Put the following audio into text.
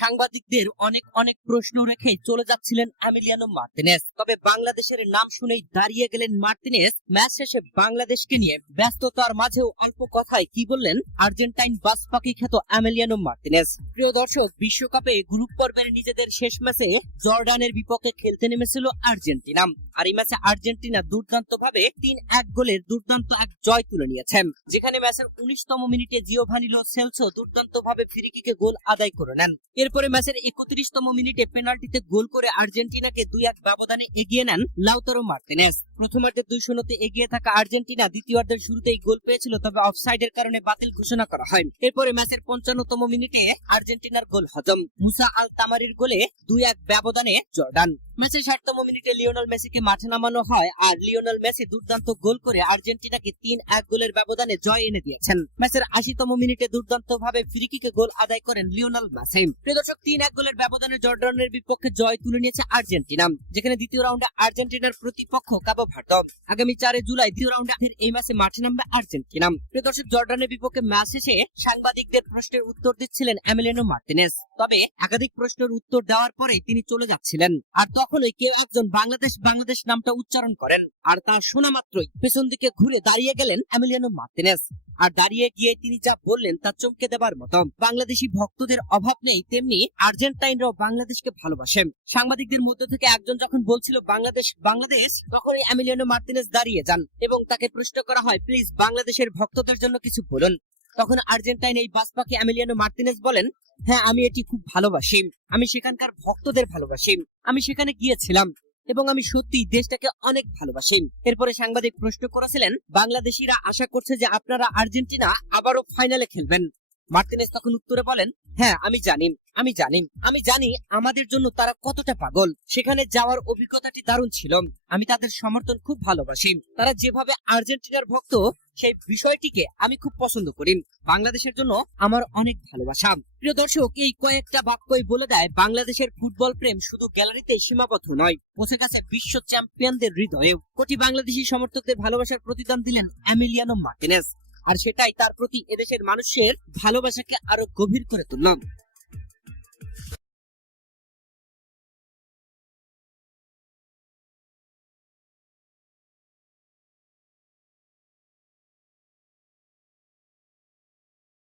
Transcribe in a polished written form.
সাংবাদিকদের অনেক অনেক প্রশ্ন রেখে চলে যাচ্ছিলেন এমিলিয়ানো মার্টিনেজ। তবে বাংলাদেশের নাম শুনেই দাঁড়িয়ে গেলেন মার্টিনেজ। ম্যাচ শেষে বাংলাদেশকে নিয়ে ব্যস্ততার মাঝেও অল্প কথায় কি বললেন আর্জেন্টাইন বাস পাখি খ্যাত এমিলিয়ানো মার্টিনেজ। প্রিয় দর্শক, বিশ্বকাপে গ্রুপ পর্বের নিজেদের শেষ ম্যাচে জর্ডানের বিপক্ষে খেলতে নেমেছিল আর্জেন্টিনা। আর এই ম্যাচে আর্জেন্টিনা দুর্দান্ত ভাবে ৩-১ গোলের দুর্দান্ত এক জয় তুলে নিয়েছেন, যেখানে ম্যাচের ১৯তম মিনিটে জিওভানি লো সেলসো দুর্দান্ত ভাবে ফ্রি কিকে গোল আদায় করে নেন। এরপরে ম্যাচের ৩১তম মিনিটে পেনাল্টিতে গোল করে আর্জেন্টিনাকে ২-১ ব্যবধানে এগিয়ে নেন লাউতারো মার্টিনেজ। প্রথমার্ধে ২-০ এগিয়ে থাকা আর্জেন্টিনা দ্বিতীয়ার্ধের শুরুতেই গোল পেয়েছিল, তবে অফসাইডের কারণে বাতিল ঘোষণা করা হয়। এরপরে ম্যাচের ৫৫তম মিনিটে আর্জেন্টিনার গোল হজম, মুসা আল তামারির গোলে ২-১ ব্যবধানে জর্ডান। ম্যাচের ৬০তম মিনিটে লিওনেল মেসিকে মাঠে নামানো হয়, আর লিওনেল মেসি দুর্দান্ত গোল করে আর্জেন্টিনাকে ৩-১ গোলের ব্যবধানে জয় এনে দিয়েছেন। ম্যাচের ৮০তম মিনিটে দুর্দান্ত ভাবে ফ্রি কিকে গোল আদায় করেন লিওনেল মেসি। প্রিয় দর্শক, ৩-১ গোলের ব্যবধানে জর্ডানের বিপক্ষে জয় তুলে নিয়েছে আর্জেন্টিনা, যেখানে দ্বিতীয় রাউন্ডে আর্জেন্টিনার প্রতিপক্ষ কাবো ভার্দে। আগামী ৪ জুলাই দ্বিতীয় রাউন্ডে এই ম্যাচে মাঠে নামবে আর্জেন্টিনা। প্রিয় দর্শক, জর্ডানের বিপক্ষে ম্যাচ শেষে সাংবাদিকদের প্রশ্নের উত্তর দিচ্ছিলেন এমিলিয়ানো মার্টিনেজ। তবে একাধিক প্রশ্নের উত্তর দেওয়ার পরে তিনি চলে যাচ্ছিলেন, আর তখনই কেউ একজন বাংলাদেশ বাংলাদেশ নামটা উচ্চারণ করেন, আর তা শোনা মাত্রই পেছন দিকে ঘুরে দাঁড়িয়ে গেলেন এমিলিয়ানো মার্টিনেজ। আর দাঁড়িয়ে গিয়ে তিনি যা বললেন তা চমকে দেবার মতো। বাংলাদেশি ভক্তদের অভাব নেই, তেমনি আর্জেন্টাইনরাও বাংলাদেশকে ভালোবাসেন। সাংবাদিকদের মধ্য থেকে একজন যখন বলছিল বাংলাদেশ বাংলাদেশ, তখনই এমিলিয়ানো মার্টিনেজ দাঁড়িয়ে যান এবং তাকে প্রশ্ন করা হয়, প্লিজ বাংলাদেশের ভক্তদের জন্য কিছু বলুন। তখন আর্জেন্টাইন এই বাস পাখি এমিলিয়ানো মার্টিনেজ বলেন, হ্যাঁ, আমি এটি খুব ভালোবাসি, আমি সেখানকার ভক্তদের ভালোবাসি, আমি সেখানে গিয়েছিলাম এবং আমি সত্যি দেশটাকে অনেক ভালোবাসি। এরপরে সাংবাদিক প্রশ্ন করেছিলেন, বাংলাদেশিরা আশা করছে যে আপনারা আর্জেন্টিনা আবারও ফাইনালে খেলবেন। মার্টিনেজ তখন উত্তরে বলেন, হ্যাঁ, আমি জানি আমাদের জন্য তারা কতটা পাগল। সেখানে যাওয়ার অভিজ্ঞতাটি দারুণ ছিল, আমি তাদের সমর্থন খুব ভালোবাসি। তারা যেভাবে আর্জেন্টিনার ভক্ত, সেই বিষয়টিকে আমি খুব পছন্দ করি। বাংলাদেশের জন্য আমার অনেক ভালোবাসা। প্রিয় দর্শক, এই কয়েকটা বাক্যই বলে দেয় বাংলাদেশের ফুটবল প্রেম শুধু গ্যালারিতে সীমাবদ্ধ নয়, পৌঁছে গেছে বিশ্ব চ্যাম্পিয়নদের হৃদয়েও। কোটি বাংলাদেশি সমর্থকদের ভালোবাসার প্রতিদান দিলেন এমিলিয়ানো মার্টিনেজ, আর সেটাই তার প্রতি এদেশের মানুষের ভালোবাসাকে আরো গভীর করে তুলল।